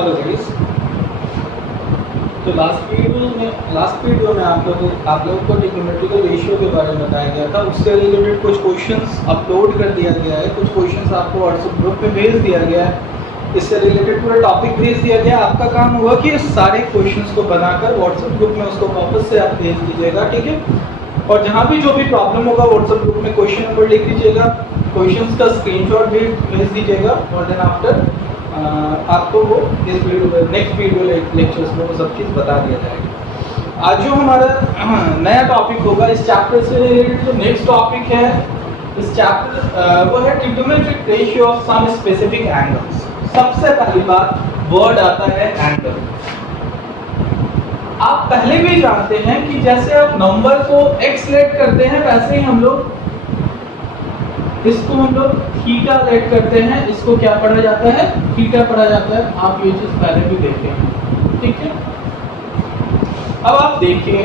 Hello guys. तो last video में आप लोगों को ट्रिग्नोमेट्रिकल रेशियो के बारे में बताया गया था। उससे रिलेटेड कुछ क्वेश्चंस अपलोड कर दिया गया है, कुछ क्वेश्चंस आपको व्हाट्सएप ग्रुप में भेज दिया गया है। इससे रिलेटेड पूरा टॉपिक भेज दिया गया। आपका काम होगा कि इस सारे क्वेश्चंस को बनाकर व्हाट्सएप ग्रुप में उसको वापस से आप भेज दीजिएगा, ठीक है। और जहाँ भी जो भी प्रॉब्लम होगा व्हाट्सएप ग्रुप में क्वेश्चन नंबर लिख दीजिएगा, क्वेश्चंस का स्क्रीनशॉट भी भेज दीजिएगा और देन आफ्टर आपको वो इस वीडियो नेक्स्ट वीडियो लेक्चर्स में वो सब चीज़ बता दिया जाएगा। आज जो हमारा नया टॉपिक होगा इस चैप्टर से रिलेटेड, जो नेक्स्ट टॉपिक है इस चैप्टर वो है trigonometric ratio of some specific angles. सबसे पहली बात वर्ड आता है एंगल। आप पहले भी जानते हैं कि जैसे आप नंबर को x लेट करते हैं वैसे ही हम लोग इसको थीटा लेट करते हैं, इसको क्या पढ़ा जाता है, थीटा पढ़ा जाता है। आप ये चीज पहले भी देखे हैं, ठीक है। अब आप देखिए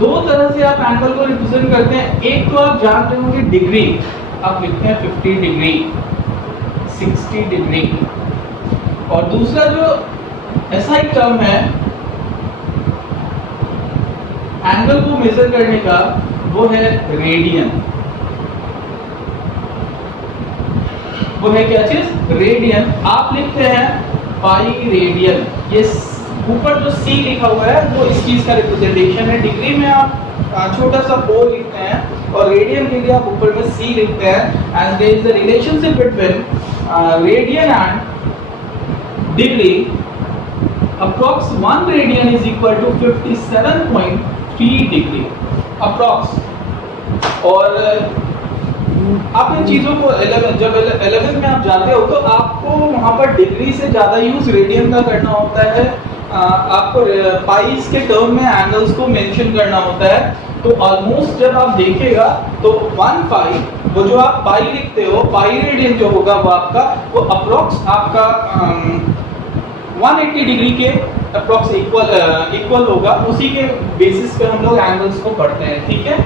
दो तरह से आप एंगल को रिप्रेजेंट करते हैं। एक तो आप जानते होंगे डिग्री, आप लिखते हैं 50 डिग्री, 60 डिग्री। और दूसरा जो ऐसा एक टर्म है एंगल को मेजर करने का, वो है रेडियन। वो है क्या चीज, रेडियन। आप लिखते हैं पाई रेडियन। ये ऊपर जो सी लिखा हुआ है वो इस चीज का रिप्रेजेंटेशन है। डिग्री में आप छोटा सा ओ लिखते हैं और रेडियन के लिए आप ऊपर में सी लिखते हैं। And there is a relationship between radian and degree. Approx 1 radian is equal to 57.3 degree approx. और आप इन चीज़ों को 11 में आप जाते हो तो आपको वहाँ पर डिग्री से ज़्यादा यूज रेडियन का करना होता है। आपको पाइस के टर्म में एंगल्स को मेंशन करना होता है। तो ऑलमोस्ट जब आप देखिएगा तो 1 पाई, वो जो आप पाई लिखते हो, पाई रेडियन जो होगा वो आपका वो अप्रॉक्स आपका 180 डिग्री के अप्रॉक्स इक्वल होगा। उसी के बेसिस पे हम लोग एंगल्स को पढ़ते हैं, ठीक है।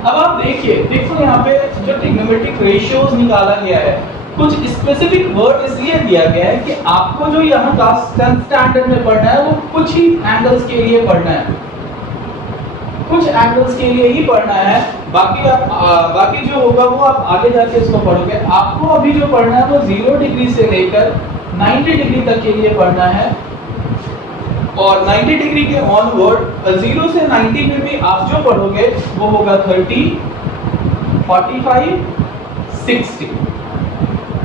अब आप देखो यहाँ पे जो ट्रिग्नोमेट्रिक रेशियोज निकाला गया है, कुछ स्पेसिफिक वर्ड इसलिए दिया गया है कि आपको जो यहाँ क्लास 10th स्टैंडर्ड में पढ़ना है वो कुछ ही एंगल्स के लिए पढ़ना है, कुछ एंगल्स के लिए ही पढ़ना है। बाकी जो होगा वो आप आगे जाके इसको पढ़ोगे। आपको अभी जो पढ़ना है वो 0 डिग्री से लेकर 90 डिग्री तक के लिए पढ़ना है। और 90 डिग्री के ऑनवर्ड 0 से 90 में भी आप जो पढ़ोगे वो होगा 30, 45, 60।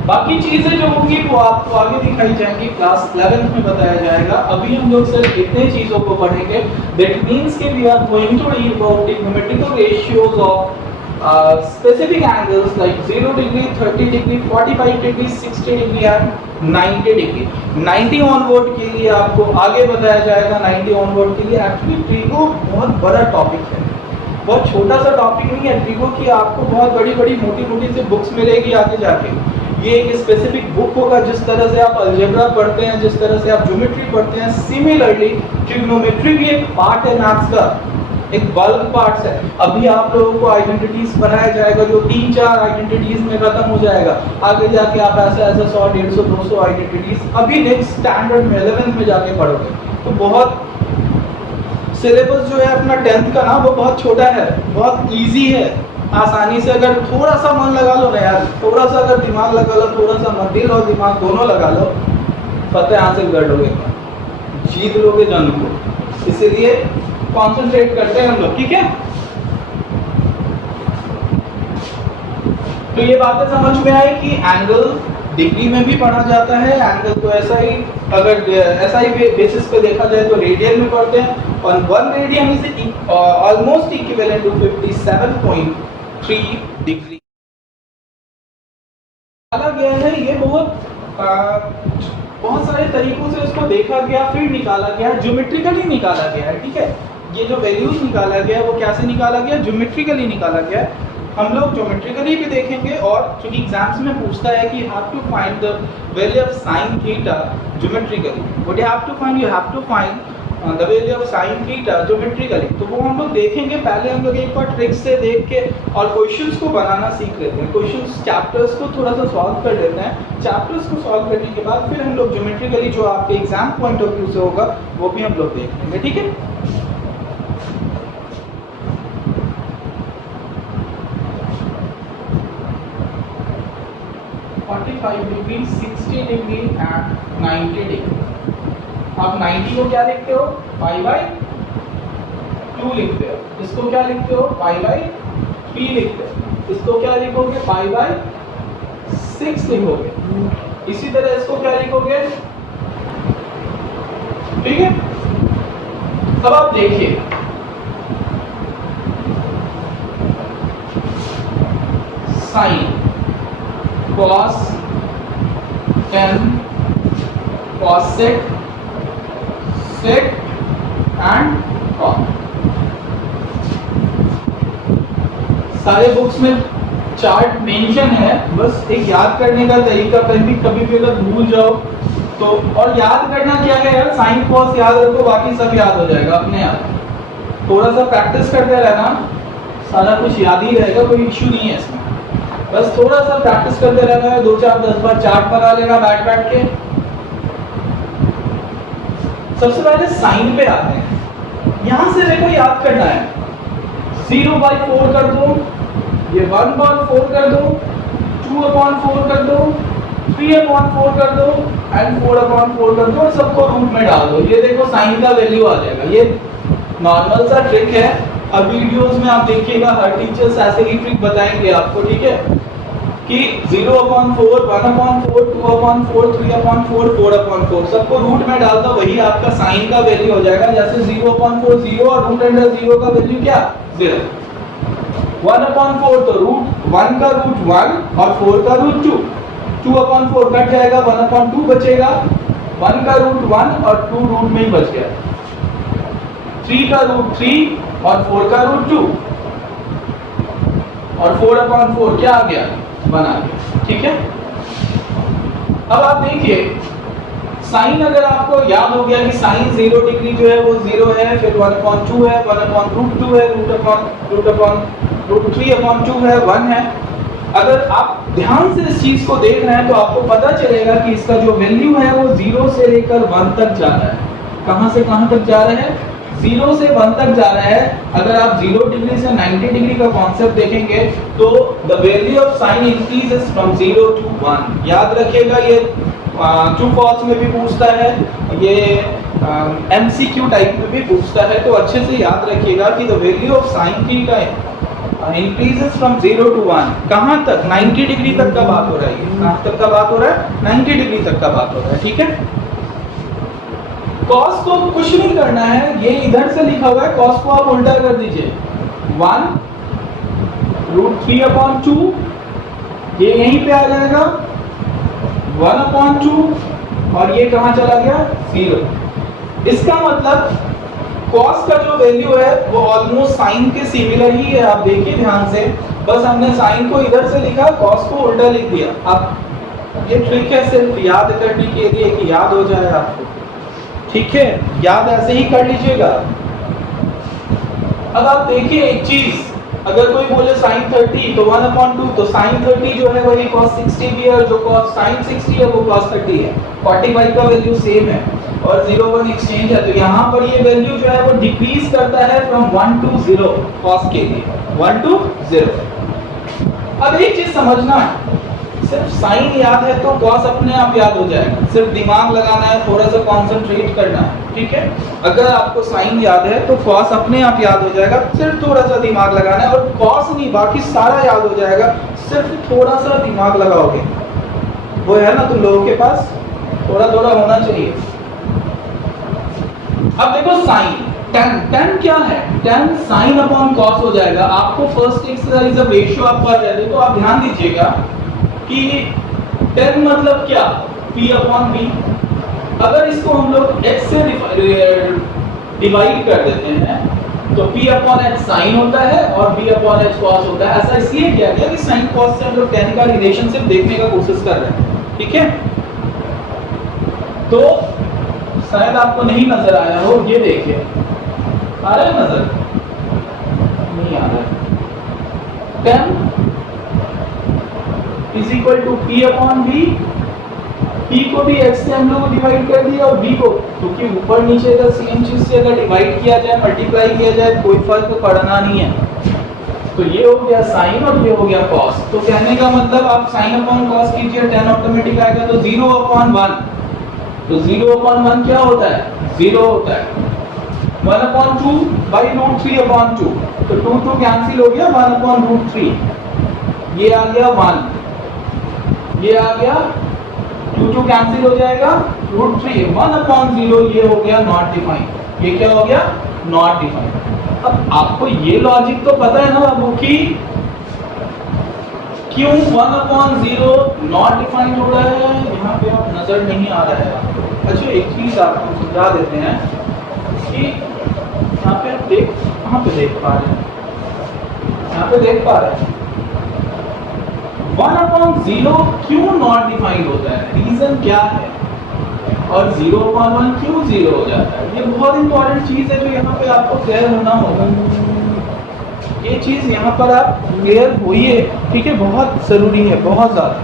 बाकी चीजें जो होंगी वो आपको आगे दिखाई जाएंगी, क्लास 11 में बताया जाएगा। अभी हम लोग सिर्फ इतने चीजों को पढ़ेंगे। दैट मींस कि we are going to read about trigonometrical ratios of specific angles like 0 degree, 30 degree, 45 degree, 60 degree and 90 degree। 90 onward के लिए आपको आगे बताया जाएगा। 90 ऑनवर्ड के लिए एक्चुअली ट्रिगो बहुत बड़ा टॉपिक है, बहुत छोटा सा टॉपिक नहीं है ट्रिगो की। आपको बहुत बड़ी मोटी से बुक्स मिलेगी आगे जाके। ये एक स्पेसिफिक बुक होगा। जिस तरह से आप अलजेब्रा पढ़ते हैं, जिस तरह से आप ज्योमेट्री पढ़ते हैं, सिमिलरली ट्रिग्नोमेट्री भी एक पार्ट है मैथ्स का, एक बल्क पार्ट्स है। अभी आप लोगों को आइडेंटिटीज पढ़ाया जाएगा जो 3-4 आइडेंटिटीज में खत्म हो जाएगा। आगे जाके आप ऐसा 100, 150, 200 आइडेंटिटीज अभी नेक्स्ट स्टैंडर्ड में 11th में जाके पढ़ोगे। तो बहुत सिलेबस जो है अपना 10th का ना वो बहुत छोटा है, बहुत इजी है। आसानी से अगर थोड़ा सा मन लगा लो ना यार, थोड़ा सा अगर दिमाग लगा लो, थोड़ा सा दिल और दिमाग दोनों लगा लो, फतेह हासिल कर लोगे, जीत लोगे जंग को। इसीलिए कॉन्सेंट्रेट करते हैं हम लोग, ठीक है। तो ये बातें समझ में आई कि एंगल डिग्री में भी पढ़ा जाता है। एंगल तो ऐसा ही, अगर ऐसा ही बेसिस पे देखा जाए तो रेडियन में पढ़ते हैं। और 1 radian is almost equivalent to 57.3 degree. निकाला गया है ये बहुत सारे तरीकों से उसको देखा गया, फिर निकाला गया, ज्योमेट्रिकली निकाला गया है, ठीक है। ये जो वैल्यूज निकाला गया वो कैसे निकाला गया, ज्योमेट्रिकली निकाला गया। हम लोग ज्योमेट्रिकली भी देखेंगे और क्योंकि एग्जाम्स में पूछता है कि you have to find the value of sin theta geometrically. What you have to find, you have to find the value of sine theta geometrically, तो वो हम लोग देखेंगे। पहले हम लोग एक बार ट्रिक से देख के और क्वेश्चंस को बनाना सीख लेते हैं, क्वेश्चंस चैप्टर्स को थोड़ा सा सॉल्व कर लेते हैं। चैप्टर्स को सॉल्व करने के बाद फिर हम लोग ज्योमेट्रिकली जो आपके एग्जाम पॉइंट ऑफ व्यू से होगा वो भी हम लोग देख लेंगे, ठीक है। 45 डिग्री, 60 डिग्री एंड 90 डिग्री। आप 90 को क्या लिखते हो? पाई बाई 2 लिखते हो। इसको क्या लिखते हो? पाई बाई 3 लिखते हो। इसको क्या लिखोगे? पाई बाई 6 लिखोगे। इसी तरह इसको क्या लिखोगे? ठीक है। अब आप देखिए, sine, cos, tan, cosec, sec and cot। सारे बुक्स में चार्ट मेंशन है, बस एक याद करने का तरीका, कभी भी अगर भूल जाओ तो। और याद करना क्या है यार, साइन कॉस याद रखो, बाकी सब याद हो जाएगा अपने आप। थोड़ा सा प्रैक्टिस करते रहना, सारा कुछ याद ही रहेगा, कोई इश्यू नहीं है इसमें। बस थोड़ा सा प्रैक्टिस करते रहना है, 2 4 10 बार चार्ट बना लेना बैठ के। सबसे पहले साइन पे आते हैं। यहां से देखो याद करना है, 0/4 कर दो, ये 1/4 कर दो, 2/4 कर दो, 3/4 कर दो एंड 4/4 कर दो और सबको रूट में डाल दो। ये देखो साइन का वैल्यू आ जाएगा। ये नॉर्मल सा ट्रिक है, अब वीडियोस में आप देखिएगा हर टीचर्स ऐसे ही ट्रिक बताएंगे आपको, ठीक है, कि 0/4, 1/4, 2/4, 3/4, 4/4 सबको रूट में डाल दो, वही आपका साइन का वैल्यू हो जाएगा। जैसे 0/4 0 और रूट अंडर 0 का वैल्यू क्या? 0। 1/4 तो रूट 1 का रूट 1 और 4 का रूट 2। 2/4 कट जाएगा, 1/2 बचेगा, 1 का रूट 1 और 2 रूट में ही बच गया। 3 का रूट 3 और 4 का रूट 2 और 4/4 क्या आ गया? 1 आ गया, ठीक है। अब आप देखिए, साइन अगर आपको याद हो गया कि साइन 0 डिग्री जो है वो 0 है, फिर 1/2 है, 1/√2 है, √3/2 है, 1 है। अगर आप ध्यान से इस चीज को देख रहे हैं तो आपको पता चलेगा कि इसका जो वैल्यू है वो 0 से लेकर 1 तक जा रहा है। कहां से कहां तक जा रहा है? 0 से 1 तक जा रहा है। अगर आप 0 डिग्री से 90 डिग्री का कॉन्सेप्ट देखेंगे तो the value of sign increases from 0 to 1। याद रखिएगा, ये ट्रू फॉल्स में भी पूछता है, ये एमसीक्यू टाइप में भी पूछता है, तो अच्छे से याद रखिएगा कि the value of sine theta increases from 0 to 1। कहां तक? 90 डिग्री तक का बात हो रहा है। कहां तक का बात हो रहा है? 90 डिग्री तक का बात हो रहा है, ठीक है। cos को कुछ नहीं करना है, ये इधर से लिखा हुआ है, cos को आप उल्टा कर दीजिए। 1 √3/2 ये यहीं पे आ जाएगा, 1/2 और ये कहां चला गया? 0। इसका मतलब cos का जो वैल्यू है वो ऑलमोस्ट साइन के सिमिलर ही है। आप देखिए ध्यान से, बस हमने साइन को इधर से लिखा, cos को उल्टा लिख दिया। अब ये ट्रिक है सिर्फ याद करने के लिए कि याद हो जाए आपको, ठीक है, याद ऐसे ही कर लीजिएगा। अब आप देखिए एक चीज, अगर कोई बोले sin 30 तो 1/2, तो sin 30 जो है वही cos 60 भी है, और जो cos sin 60 है वो cos 30 है। 45 का वैल्यू सेम है और 0 1 एक्सचेंज है, तो यहाँ पर ये वैल्यू जो है वो डिक्रीज करता है फ्रॉम 1 to 0 cos के लिए, 1 to 0। अब एक चीज समझना है, सिर्फ साइन याद है तो कॉस अपने आप याद हो जाएगा, सिर्फ दिमाग लगाना है, थोड़ा सा कंसंट्रेट करना है, ठीक है। अगर आपको साइन याद है तो कॉस अपने आप याद हो जाएगा, सिर्फ थोड़ा सा दिमाग लगाना है। और कॉस नहीं, बाकी सारा याद हो जाएगा, सिर्फ थोड़ा सा दिमाग लगाओगे। वो है ना तुम लोगों के पास, थोड़ा थोड़ा होना चाहिए। अब देखो साइन, tan क्या है? tan sin अपॉन कॉस हो जाएगा। आपको फर्स्ट एक्सरसाइज जब रेशियो आप पढ़ रहे थे तो आप ध्यान दीजिएगा कि 10 मतलब क्या? P/B। अगर इसको हम लोग h से डिवाइड कर देते हैं तो P/h साइन होता है और B/h कॉस होता है। ऐसा इसलिए किया गया कि साइन कॉस से हम लोग 10 का रिलेशनशिप देखने का कोशिश कर रहे हैं, ठीक है। तो शायद आपको नहीं नजर आया हो, ये देखिए, आ रहा है नजर? नहीं आ रहा है। 10 is equal to P upon V। P को भी X से हम लोग डिवाइड कर दिया और B को, क्योंकि ऊपर नीचे का सेम चीज से अगर डिवाइड किया जाए, मल्टीप्लाई किया जाए, कोई फर्क पड़ना नहीं है। तो ये हो गया साइन और ये हो गया कॉस। तो कहने का मतलब आप साइन अपॉन कॉस कीजिए, 10 ऑटोमेटिक आएगा। तो 0 अपॉन 1, तो 0 अपॉन 1 क्या होता है? 0 होता है। 1 अपॉन 2 बाई रूट 3 अपॉन 2, तो 2 2 कैंसिल हो गया, 1 अपॉन रूट 3, ये आ गया 1, ये आ गया 2 2 कैंसिल हो जाएगा, रूट 3, 1 अपॉन 0, ये हो गया नॉट डिफाइंड। ये क्या हो गया? Not defined. अब आपको ये लॉजिक तो पता है ना बाबू कि क्यों 1 अपॉन 0 नॉट डिफाइंड हो रहा है? यहाँ पे आप नजर नहीं आ रहा है आपको। अच्छा, एक चीज आपको समझा देते हैं कि यहाँ पे आप कहाँ पे देख पा रहे हैं? यहाँ पे देख पा रहे हैं 1 अपॉन 0 क्यों नॉट डिफाइंड होता है? रीजन क्या है? और 0 अपॉन 1 क्यों 0 हो जाता है? ये बहुत इंपॉर्टेंट चीज है जो यहाँ पे आपको क्लियर होना होगा। ये चीज यहाँ पर आप क्लियर होइए, ठीक है? बहुत जरूरी है, बहुत ज्यादा।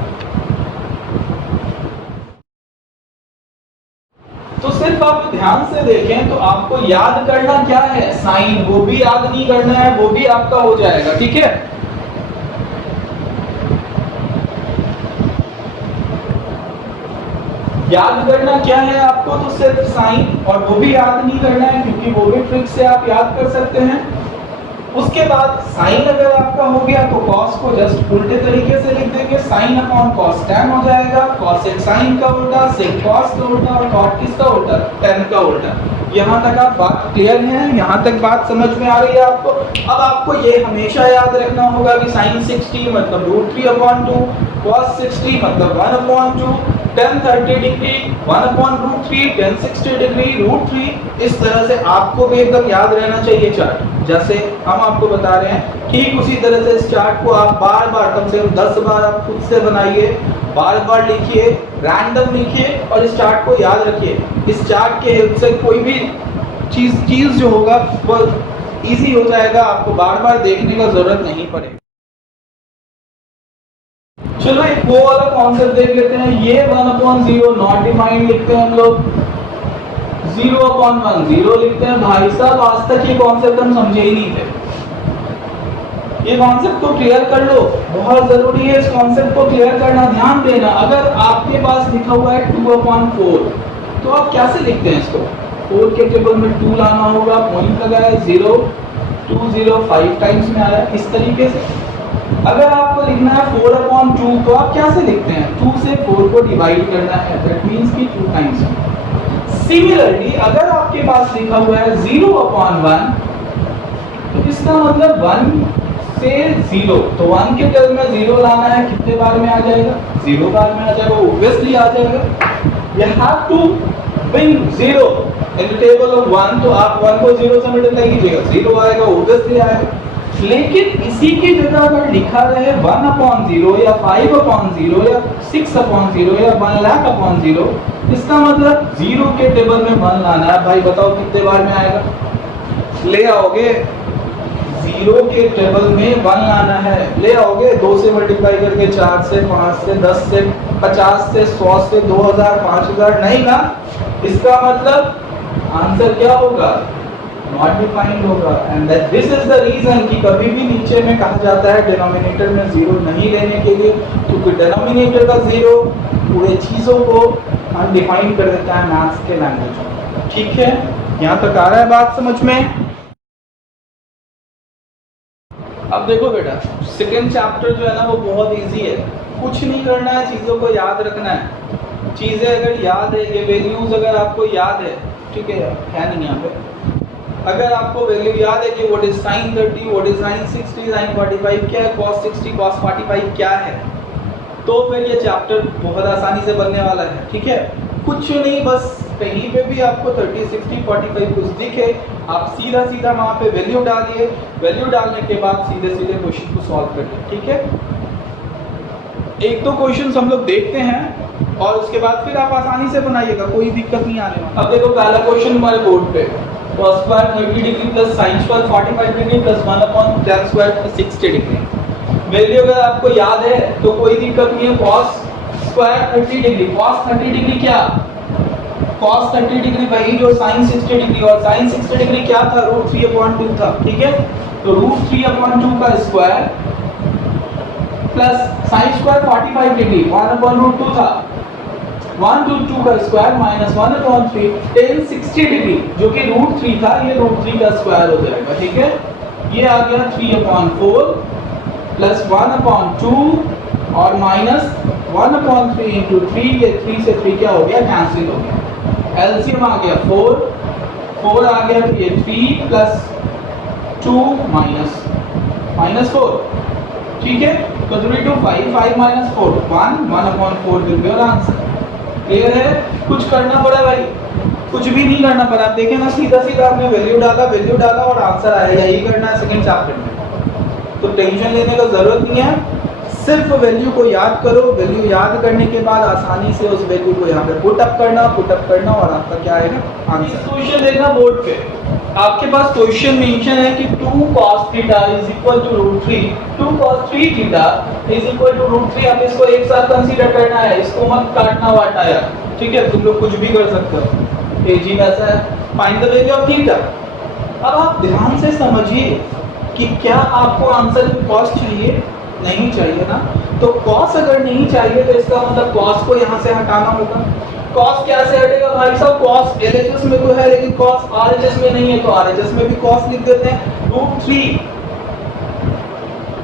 तो सिर्फ आप ध्यान से देखें तो आपको याद करना क्या है? साइन, वो भी याद नहीं करना है, वो भी आपका हो जाएगा, ठीक है? याद करना क्या है आपको? तो सिर्फ साइन, और वो भी याद नहीं करना है क्योंकि वो भी ट्रिक से आप याद कर सकते हैं। उसके बाद साइन अगर आपका हो गया तो कॉस को जस्ट उल्टे तरीके से लिख देंगे, साइन अपॉन कॉस टैन हो जाएगा। कॉस एक साइन का उल्टा, सेक कॉस का उल्टा, और कॉट किसका उल्टा? टैन का उल्टा। यहाँ तक आप बात क्लियर है? यहाँ तक बात समझ में आ रही है आपको? अब आपको ये हमेशा याद रखना होगा कि साइन 60 मतलब रूट 3 अपॉन 2, कॉस 60 मतलब 1 upon 2, tan 30 degree 1 upon root 3, tan 60 degree root 3। इस तरह से आपको भी एकदम याद रहना चाहिए चार्ट। जैसे हम आपको बता रहे हैं, ठीक उसी तरह से इस चार्ट को आप बार बार, कम से कम 10 बार आप खुद से बनाइए, बार बार लिखिए, रैंडम लिखिए और इस चार्ट को याद रखिए। इस चार्ट के हेल्प से कोई भी चीज जो होगा वो इजी हो जाएगा, आपको बार बार देखने का जरूरत नहीं पड़ेगा। चलो एक वो वाला कॉन्सेप्ट देख लेते हैं। ये 1 अपॉन 0 नॉट डिफाइंड लिखते हैं हम लोग, 0 अपॉन 1 0 लिखते हैं। भाई साहब, आज तक ये कॉन्सेप्ट हम समझे ही नहीं थे। ये कॉन्सेप्ट को क्लियर कर लो, बहुत जरूरी है इस कॉन्सेप्ट को क्लियर करना। ध्यान देना, अगर आपके पास लिखा हुआ है 2 अपॉन 4, तो आप कैसे लिखते हैं इसको? 4 के टेबल में 2 लाना होगा, पॉइंट लगाया, 0 2 0 5 टाइम्स में आया, इस तरीके से। अगर आपको लिखना है 4 अपॉन 2, तो आप कैसे लिखते हैं? 2 से 4 को डिवाइड करना है, दैट मींस कि 2 टाइम्स। सिमिलरली अगर आपके पास लिखा हुआ है 0 अपॉन 1, तो इसका मतलब 1 से 0, तो 1 के टेबल में 0 लाना है, कितने बार में आ जाएगा? 0 बार में आ जाएगा, ऑब्वियसली आ जाएगा। You have to bring 0 in the table of 1, तो आप 1 को 0 से मल्टीप्लाई कीजिएगा, 0 आएगा, ऑब्वियसली आएगा। लेकिन इसी की जगह अगर लिखा रहे 1 अपॉन 0 या 5 अपॉन 0 या 6 अपॉन 0 या 1 लाख अपॉन 0, इसका मतलब 0 के टेबल में 1 लाना है। भाई बताओ कितने बार में आएगा? ले आओगे, 0 के टेबल में 1 लाना है, ले आओगे, 2 से मल्टीप्लाई करके, 4 से, 5 से, 10 से, 50 से, 100 से, 2000, 5000, नहीं ना? इसका मतलब आंसर क्या होगा? नॉट डिफाइंड होगा। And this is the reason कि कभी भी नीचे में कहा जाता है डिनोमिनेटर में 0 नहीं लेने के लिए, क्योंकि डिनोमिनेटर का 0 पूरे चीजों को अनडिफाइंड कर देता है मैथ्स के लैंग्वेज में। ठीक है, यहाँ तक आ रहा है बात समझ में? अब देखो बेटा, सेकेंड चैप्टर जो है ना वो बहुत इजी है, कुछ नहीं करना है, चीज़ों को याद रखना है। चीज़ें अगर याद है, ये वैल्यूज अगर आपको याद है, ठीक है नहीं यहाँ पे, अगर आपको वैल्यू याद है कि what is sin 30, what is sin 60, sin 45 क्या है, cos 60, cos 45 क्या है, तो फिर ये चैप्टर बहुत आसानी से बनने वाला है। ठीक है, कुछ नहीं, बस कहीं पे भी आपको 30, 60, 45 कुछ दिखे, आप सीधा सीधा वहाँ पे वैल्यू डालिए, वैल्यू डालने के बाद सीधे सीधे क्वेश्चन को सॉल्व करिए। ठीक है, एक दो क्वेश्चंस हम लोग देखते हैं और उसके बाद फिर आप आसानी से बनाइएगा, कोई दिक्कत नहीं आने वाला। अब देखो पहला क्वेश्चन हमारे बोर्ड पे, cos square 30 degree plus sin square 45 degree plus 1/tan square plus 60 degree. Value अगर आपको याद है तो कोई दिक्कत नहीं है। cos square 30 degree, cos 30 degree क्या, cos 30 डिग्री वही जो sin 60 डिग्री, और sin 60 डिग्री क्या था, √3/2 था, ठीक है। तो √3/2 का square plus sin square 45 degree 1/√2 था, 1/2 का स्क्वायर माइनस 1/3 tan 60 डिग्री जो कि √3 था, ये √3 का स्क्वायर हो जाएगा, ठीक है। ये आ गया 3/4 प्लस 1/2 और माइनस 1/3 इंटू 3, ये 3 से 3 क्या हो गया, कैंसिल हो गया। एलसीएम आ गया 4 आ गया, तो ये 3 प्लस 2 माइनस 4, ठीक है। तो 3 to 5 minus 4 1/4 will be your answer. Clear है? कुछ करना पड़ा भाई, कुछ भी नहीं करना पड़ा। आप देखें ना, सीधा सीधा आपने वैल्यू डाला और आंसर आएगा। यही करना है सेकंड चैप्टर में, तो टेंशन लेने का जरूरत नहीं है। सिर्फ वैल्यू को याद करो, वैल्यू याद करने के बाद आसानी से उस वैल्यू को यहाँ पे पुट अप करना और आपका क्या आएगा, आंसर। क्वेश्चन देखना बोर्ड पे, आपके पास क्वेश्चन मेंशन है कि 2 cos theta is equal to √3, 2 cos 3 theta is equal to √3। आप इसको एक साथ कंसीडर करना है, इसको मत काटना वाटाया, ठीक है। तुम लोग कुछ भी कर सकते हो, एजी वैसा है। Find the value of theta. अब आप ध्यान से समझिए कि क्या आपको आंसर में cos चाहिए, नहीं चाहिए ना। तो cos अगर नहीं चाहिए तो इसका मतलब cos को यहाँ से हटाना होगा। cos क्या से हटेगा भाई साहब, cos LHS में तो है लेकिन cos RHS में नहीं है, तो RHS में भी cos लिख देते हैं √3।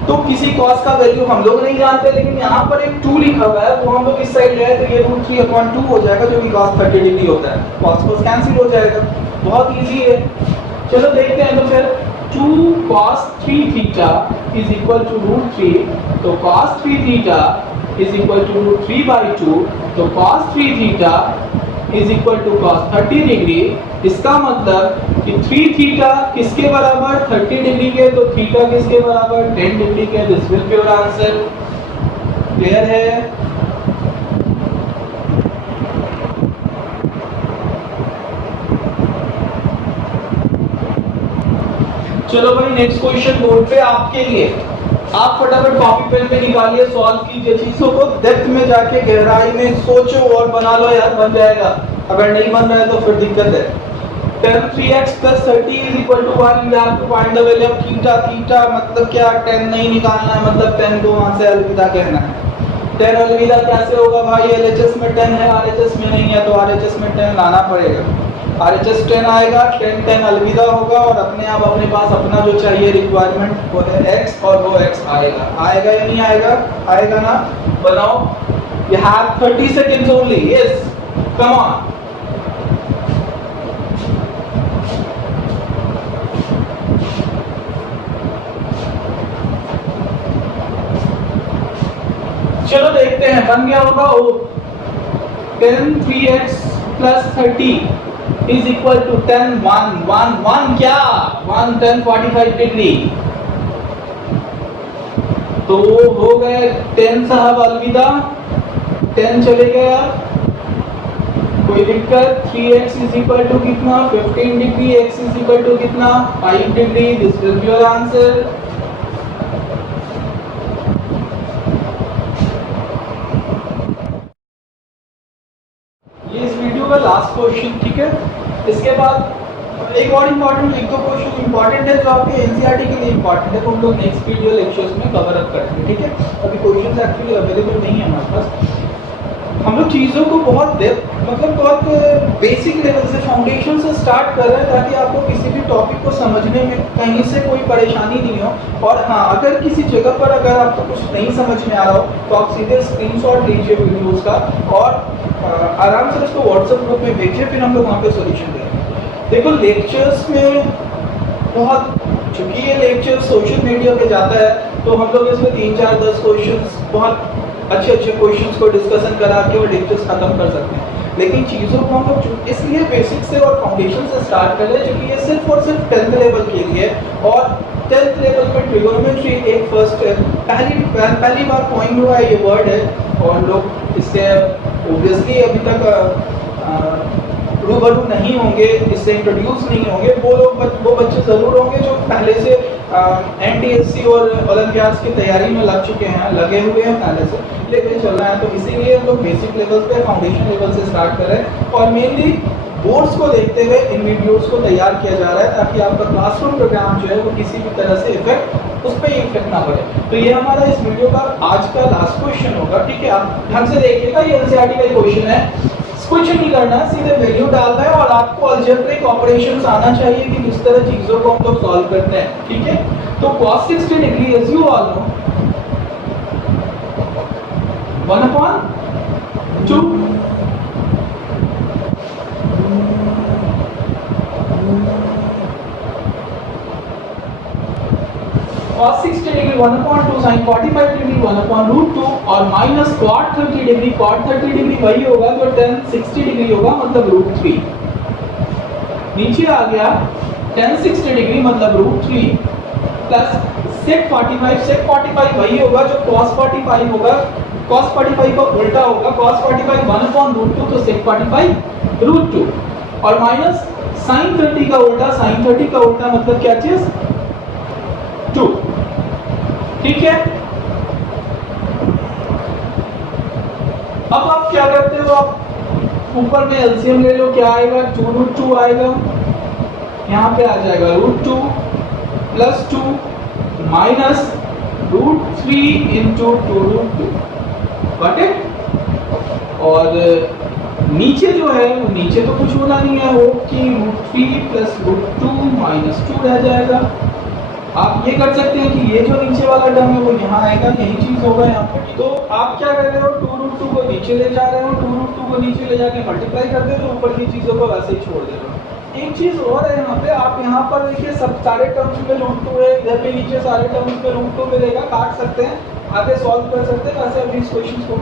तो किसी cos का वैल्यू हम लोग नहीं जानते, लेकिन यहाँ पर एक 2 लिखा हुआ है, वो हम लोग इस साइड ले आए तो ये √3/2 हो जाएगा, जो कि cos 30 डिग्री होता है। cos कैंसिल हो जाएगा, बहुत इजी है। चलो देखते हैं। तो फिर 2 cos 3 theta is equal to √3, तो cos 3 theta is equal to √3/2, तो cos 3 theta is equal to cos 30 degree. इसका मतलब कि 3 थीटा किसके बराबर, 30 डिग्री के, तो थीटा किसके बराबर, 10 डिग्री के। This will be your answer. Clear है? चलो भाई नेक्स्ट क्वेश्चन बोर्ड पे आपके लिए, आप फटाफट कॉपी पेन पे निकालिए, सॉल्व कीजिए चीजों को, डेप्थ में जाके गहराई में सोचो और बना लो यार, बन जाएगा। अगर नहीं बन रहा है तो फिर दिक्कत है। tan 3x plus 30 is equal to 1, you have to find the value of theta। Theta मतलब क्या, tan नहीं निकालना है, मतलब tan को वहां से अलविदा कहना है। tan अलविदा कैसे होगा भाई, LHS में tan है, RHS में नहीं है, तो RHS में tan लाना पड़ेगा। RHS 10 आएगा, 10 अलविदा होगा, और अपने आप अपने पास अपना जो चाहिए रिक्वायरमेंट वो है x, और वो x आएगा या नहीं आएगा, आएगा ना। बनाओ। You have 30 seconds only, yes, come on। चलो देखते हैं बन गया होगा। ओ 10 3x plus 30 is equal to 10 1 क्या 1 10 45 डिग्री, तो हो गए 10 साहब अलविदा, 10 चले गया, कोई दिक्कत। 3x is equal to कितना 15 degree, x is equal to कितना 5 degree. This will be your answer. ये इस वीडियो का लास्ट क्वेश्चन, ठीक है। इसके बाद एक और इम्पोर्टेंट, एक दो क्वेश्चन इम्पोर्टेंट है जो आपके एनसीईआरटी के लिए इम्पोर्टेंट है, तो हम लोग नेक्स्ट वीडियो लेक्चर्स में कवर अप करते हैं, ठीक है। अभी क्वेश्चंस एक्चुअली अवेलेबल नहीं है हमारे पास। हम लोग चीज़ों को बहुत डेप्थ, मतलब बहुत बेसिक लेवल से, फाउंडेशन से स्टार्ट कर रहे हैं, ताकि आपको किसी भी टॉपिक को समझने में कहीं से कोई परेशानी नहीं हो। और हाँ, अगर किसी जगह पर अगर आपको कुछ नहीं समझ में आ रहा हो तो आप सीधे स्क्रीनशॉट लीजिए वीडियोज़ का और आराम से उसको व्हाट्सएप ग्रुप में भेजिए, फिर हम लोग वहाँ पे सोल्यूशन देंगे। देखो लेक्चर्स में बहुत, चूंकि ये लेक्चर सोशल मीडिया पे जाता है, तो हम लोग इसमें 3 4 10 क्वेश्चंस, बहुत अच्छे क्वेश्चंस को डिस्कशन करा के और लेक्चर्स खत्म कर सकते हैं। लेकिन चीज़ों को हम लोग इसलिए बेसिक से और फाउंडेशन से स्टार्ट कर रहे हैं, क्योंकि ये सिर्फ और सिर्फ 10th लेवल के लिए। और 10th लेवल में ट्रिगोनोमेट्री एक फर्स्ट पहली बार कॉइन हुआ है ये वर्ड है, और लोग इससे ऑब्वियसली अभी तक रूबरू नहीं होंगे, इससे इंट्रोड्यूस नहीं होंगे, वो बच्चे ज़रूर होंगे जो पहले से एनटीएससी और ओलंपियाड्स की तैयारी में लग चुके हैं, लगे हुए हैं, पहले से लेके चल रहे हैं। तो इसीलिए हम लोग बेसिक लेवल पे, फाउंडेशन लेवल से स्टार्ट कर रहे हैं और मेनली बोर्ड्स को देखते हुए इन वीडियोस को तैयार किया जा रहा है ताकि आपका क्लासरूम प्रोग्राम जो है वो किसी भी तरह से इफेक्ट उस पर इफेक्ट ना पड़े। तो ये हमारा इस वीडियो का आज का लास्ट क्वेश्चन होगा, ठीक है। आप ढंग से देखिएगा, ये एनसीईआरटी का क्वेश्चन है, कुछ नहीं करना, सीधे वैल्यू डालना है और आपको अलजेब्रिक ऑपरेशंस आना चाहिए कि किस तरह चीजों को हम लोग सॉल्व करते हैं, ठीक है। तो cos 60 degree as you all know 1/2 cos 60 degree 1/2 sin 45 degree 1/√2 और minus cot 30 degree, cot 30 degree वही होगा जो tan 60 डिग्री होगा, मतलब √3। नीचे आ गया tan 60 डिग्री मतलब √3 प्लस sec 45, sec 45 वही होगा जो cos 45 होगा, cos 45 का उल्टा होगा, cos 45 1/√2 तो sec 45 √2 और माइनस sin 30 का उल्टा, sin 30 का उल्टा मतलब क्या चीज 2, ठीक है। अब आप क्या करते हो, आप ऊपर में एलसीएम ले लो, क्या आएगा 2√2 आएगा, यहाँ पे आ जाएगा √2 plus 2 minus √3 into 2√2, got it. और नीचे जो है, नीचे तो कुछ होना नहीं है, हो कि √3 प्लस √2 माइनस 2 रह जाएगा। आप ये कर सकते हैं कि ये जो नीचे वाला टर्म है वो यहाँ आएगा, यही चीज होगा यहाँ पे। तो आप क्या कर रहे हो, 2√2 को नीचे ले जा रहे हो, 2√2 को नीचे ले जाके मल्टीप्लाई कर दे रहे हो, ऊपर की चीजों को वैसे ही छोड़ दे रहे हो। एक चीज और है यहाँ पे, आप यहाँ पर देखिए सब सारे टर्म्स में √2 है, इधर पे नीचे सारे टर्म्स में √2 मिलेगा, काट सकते हैं, आगे सॉल्व कर सकते हैं। वैसे अभी इस क्वेश्चन को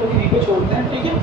छोड़ते हैं, ठीक है।